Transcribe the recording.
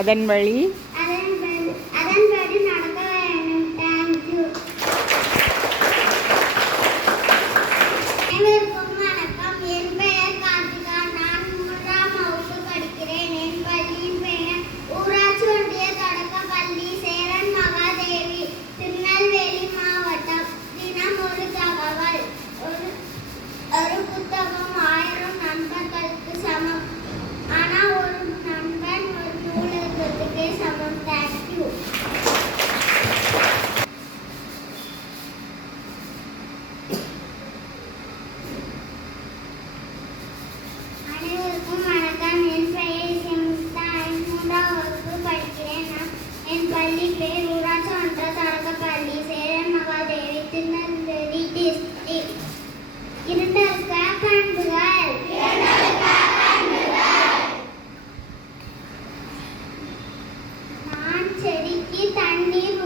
அதன் வழி நடக்க வேண்டும். தேங்க்யூ. அனைவருக்கும் வணக்கம். என் பெயர் கார்த்திகா. நான் 3ஆம் வகுப்பு படிக்கிறேன். என் பள்ளியின் பெயர் ஊராட்சி ஒன்றிய தொடக்கப்பள்ளி சேரன் மகாதேவி, திருநெல்வேலி மாவட்டம். தினம் ஒரு தகவல். ஒரு புத்தகம் 1000 நண்பர்களுக்கு சமம். ஆனா ஒரு நண்பன் ஒரு நூலகத்துக்கே சமம். தேங்க்யூ. அனைவருக்கும் வணக்கம். என் பெயர் சிம்தா. 3ஆம் வகுப்பு படிக்கிறேன். என் பள்ளி பேர் ஊராட்சி ஒன்றிய தொடக்கப்பள்ளி சேரன் மகாதேவி, திருநெல்வேலி டிஸ்ட்ரிக்ட். இரண்டற்க பண்புகள். நான் செடிக்கு தண்ணீர்